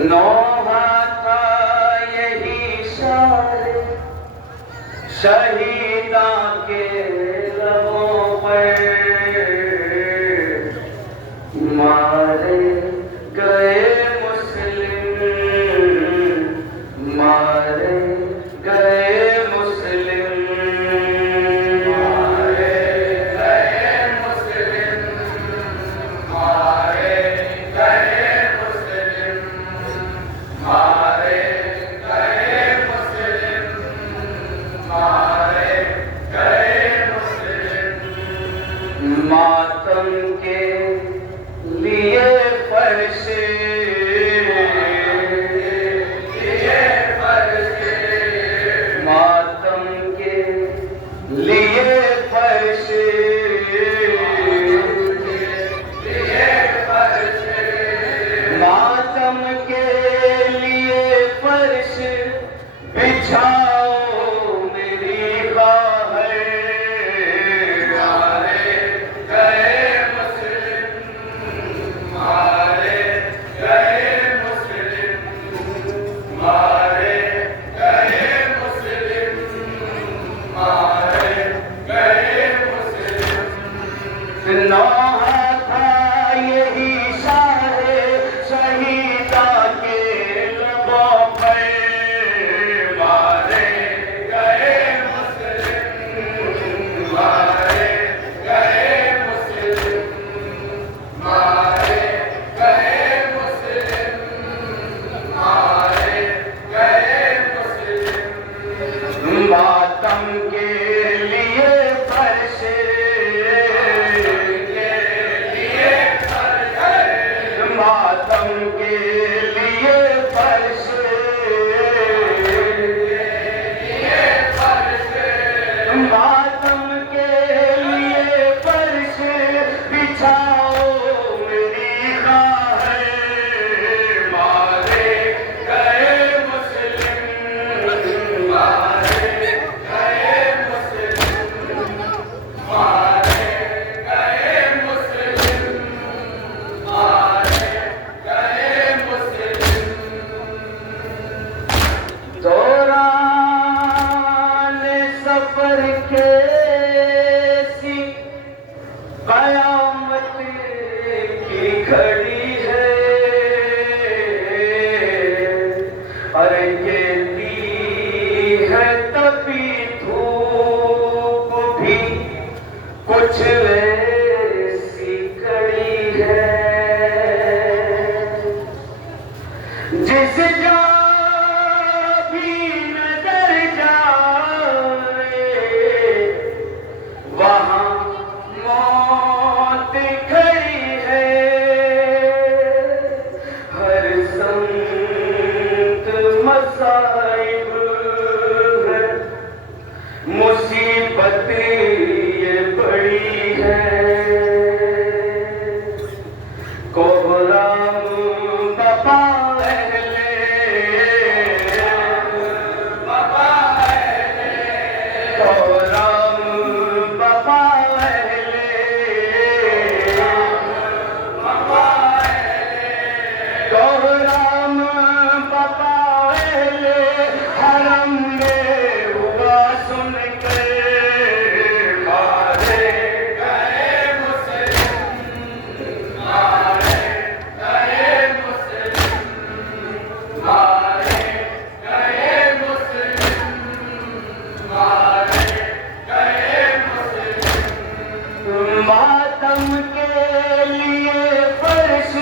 नौहा था यही शार शहीदा के लबों पर मारे गए मुस्लिम, मारे गए मुस्लिम, मारे गए मुस्लिम, मारे गए मुस्लिम, मारे गए मुस्लिम, मारे गए मुस्लिम। मातम के लिए फर्श, लिए फर्श, मातम के लिए फर्श, लिए फर्श, मातम के लिए फर्श बिछाओ मेरी बाहर, मारे गए मुस्लिम, मारे गए मुस्लिम, मारे गए मुस्लिम, मारे गए मुस्लिम। नौहा था यही शार शहीदा के लबों पर मारे गए मुस्लिम, मारे गए मुस्लिम, मारे गए मुस्लिम, मारे गए मुस्लिम। मातम के लिए फर्श, के लिए फर्श, मातम के लिए फर्श, लिए फर्श, मातम के लिए फर्श बिछाओ मेरी खाहर, मारे गए मुस्लिम, मारे गए मुस्लिम, मारे गए मुस्लिम, मारे गए मुस्लिम। दौरान सफर के सी कयामत की घड़ी है, अरे कहती है तभी धूप भी कुछ वैसी कड़ी है, जिस जा भी नजर जाए वहाँ मौत खड़ी है, हर संत मसाइब है, मुसीबत ये बड़ी है, कोहराम बाबा अहले, बाबा अहले, कोहराम बाबा अहले, बाबा अहले, कोहराम बाबा अहले हरम में हुआ सुन के मारे गए मुस्लिम, मारे गए मुस्लिम, मारे गए मुस्लिम, मारे गए मुस्लिम। मातम के लिए फर्श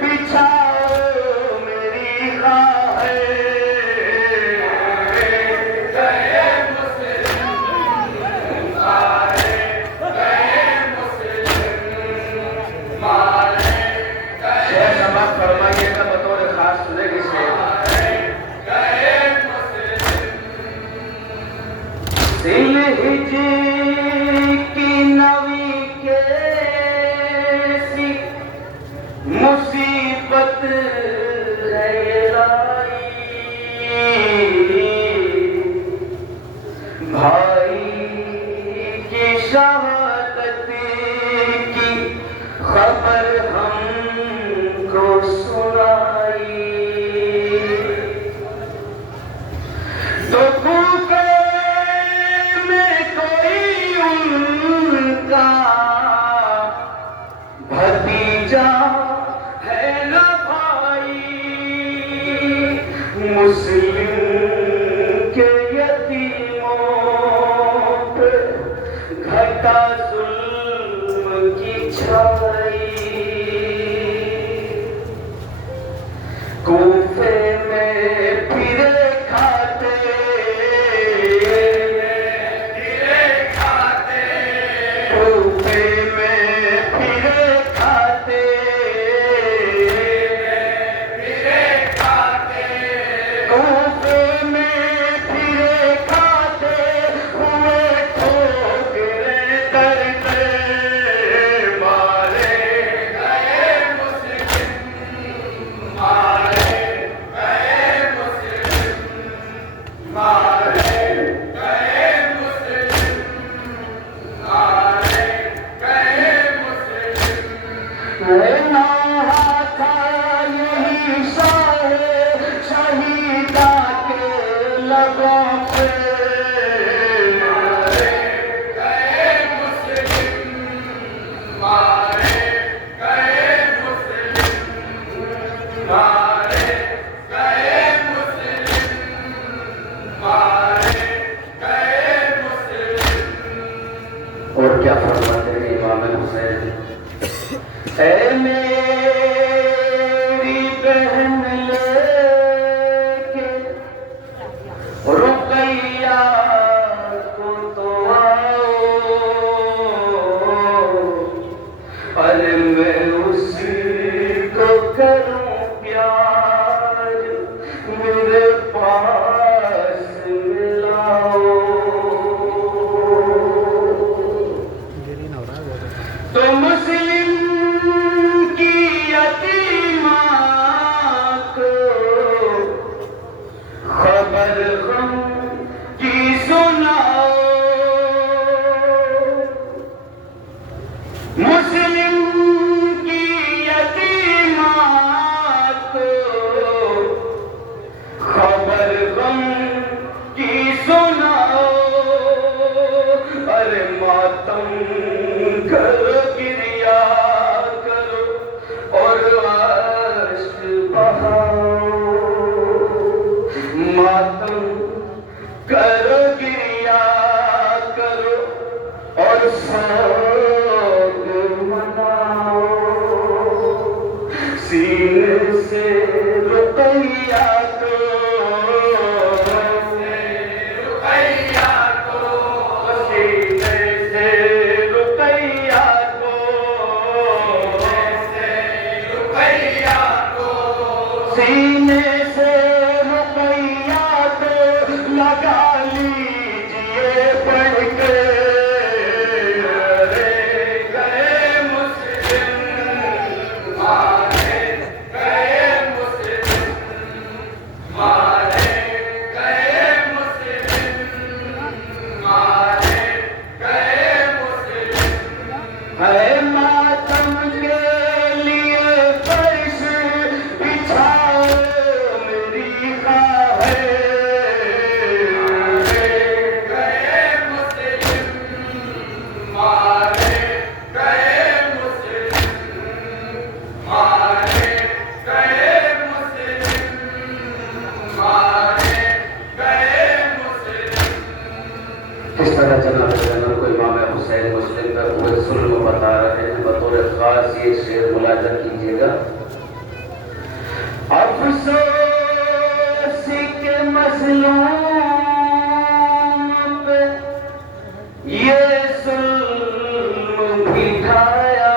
बिछाओ मेरी खाहर, मारे गए मुस्लिम, मारे गए मुस्लिम, मारे गए। समाप्त फरमाइएगा बतौर खास सुनेगी से मारे गए मुस्लिम। दिल हिजी की नवी के सी मुसीबत है लाई, भाई की शहादत की खबर हमको सुनाई। प्यार मेरे पास मिलाओ। तो मुस्लिम की यतीमा को खबर गम की सुनाओ। मुस्लिम की यतीमा को खबर गम की सुनाओ। अरे मातम करो, गिरिया करो और अश्क बहाओ। मातम करो, गिरिया करो और सोग मनाओ। सीने से रुपैया को, सीने से रुपैया को, सीने से रुपैया को लगा लीजिए पढ़ के। अरे गए मुस्लिम, मारे गए मुस्लिम, मारे गए मुस्लिम, मारे गए मुस्लिम। है मातम के लिए फर्श बिछाओ मेरी खाहे। गए मुस्लिम, मारे गए मुस्लिम, मारे गए मुस्लिम, मारे गए मुस्लिम। इस तरह जनाब जनरल को इमाम हुसैन मुस्लिम का हुए जुल्म बता रहे हैं। बतौर खास ये शेर मुलाजा कीजिएगा। अफसोस के मज़लूम पे ये जुल्म भी ढाया।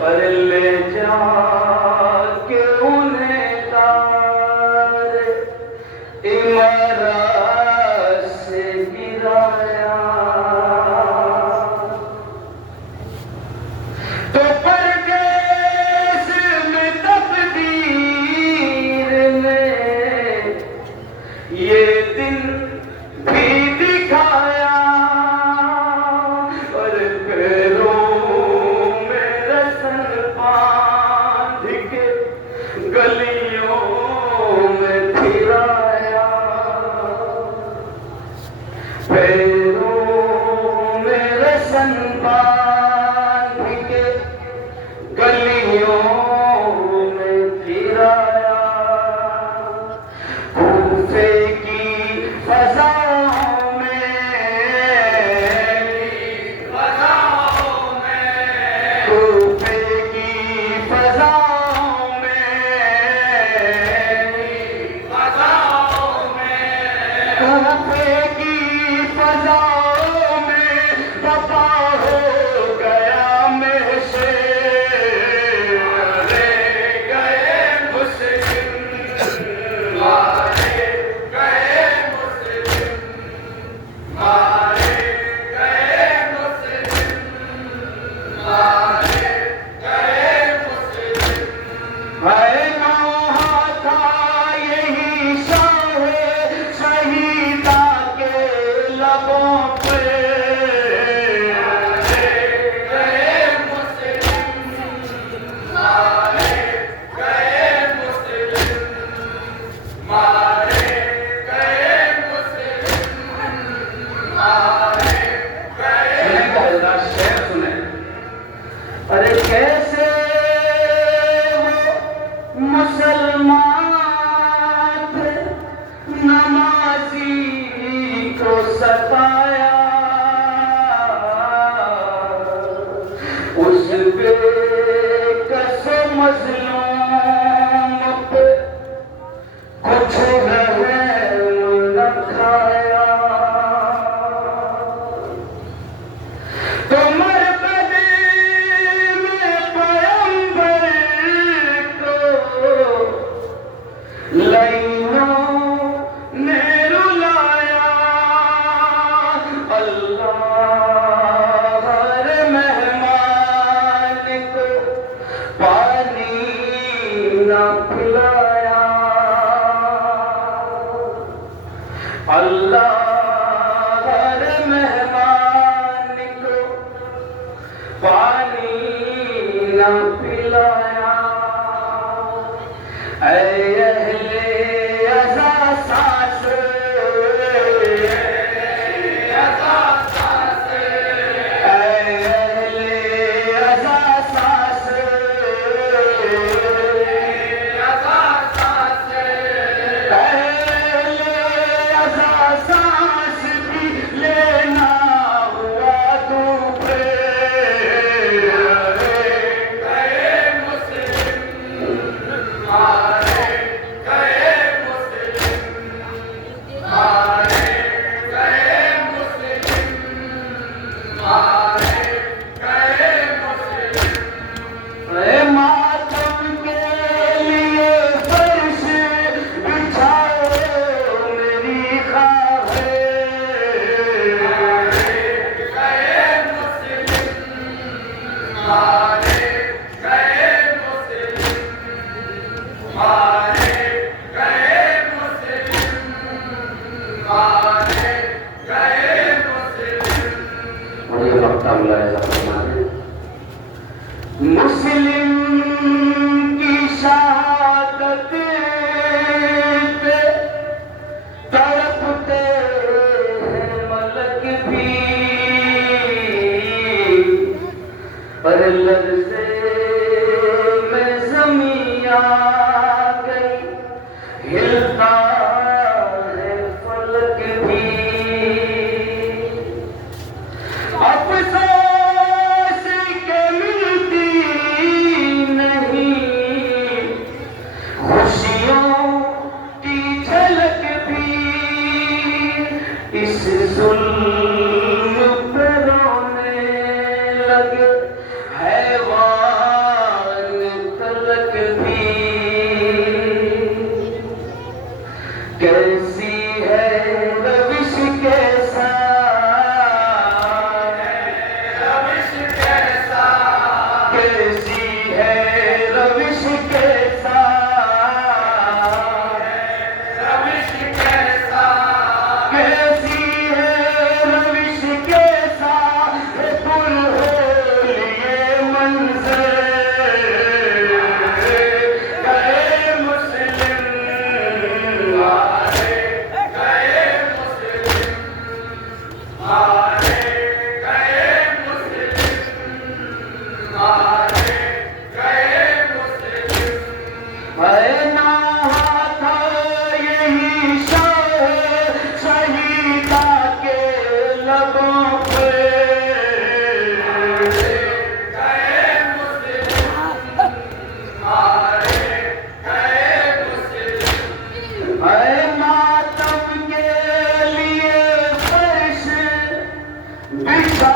पर ले जाके उन्हें तारे इमारत से गिराया। तो परदेस में तकदीर ने ये दिन भी दिखाया। और पैरों में रस्म बांध के गलियों में फिराया। पैरों में रस्म बांध के गलियों में फिराया। कूफे की फज़ाओं में, कूफे की फज़ाओं में, कूफे की फज़ाओं में वफ़ा हो गया महशे। अरे गए मुस्लिम, मारे गए मुस्लिम, मारे गए मुस्लिम, मारे गए मुस्लिम। है नौहा था यही शाहे शहीदा के लबों पे। मारे गए मुस्लिम, मारे गए मुस्लिम, मारे गए मुस्लिम, मारे गए। शेर सुने। अरे कैसे वो मुसलमान थे, नमाजी को सताया। उस बेकस मज़लूम पे कुछ रहम न खाया। तो मरबदे में पैगंबर न पिलाया, अल्लाह हर मेहमान को पानी न पिलाया। ऐ अहले अज़ा सास, मुस्लिम की शहादत पे तड़पते हैं मलक भी, पर लर्ज़े में ज़मीं आ गई, हिलता है फलक भी। अफ़सोस के मिलती नहीं खुशियों की झलक भी, इस ज़ुल्म पे रोने लगे हैवान तलक भी। कैसी है रविश कैसा, कैसी है रविश कैसा, कैसी है रविश कैसा, है पुल हो लिए मंज़र। गए मुस्लिम मारे, गए मुस्लिम मारे, गए मुस्लिम मारे, गए मुस्लिम। नहा था यही शाह शहीदा के लबों पे, गए मुस्लिम मारे, गए मुस्लिम। मातम के लिए फर्श बिछा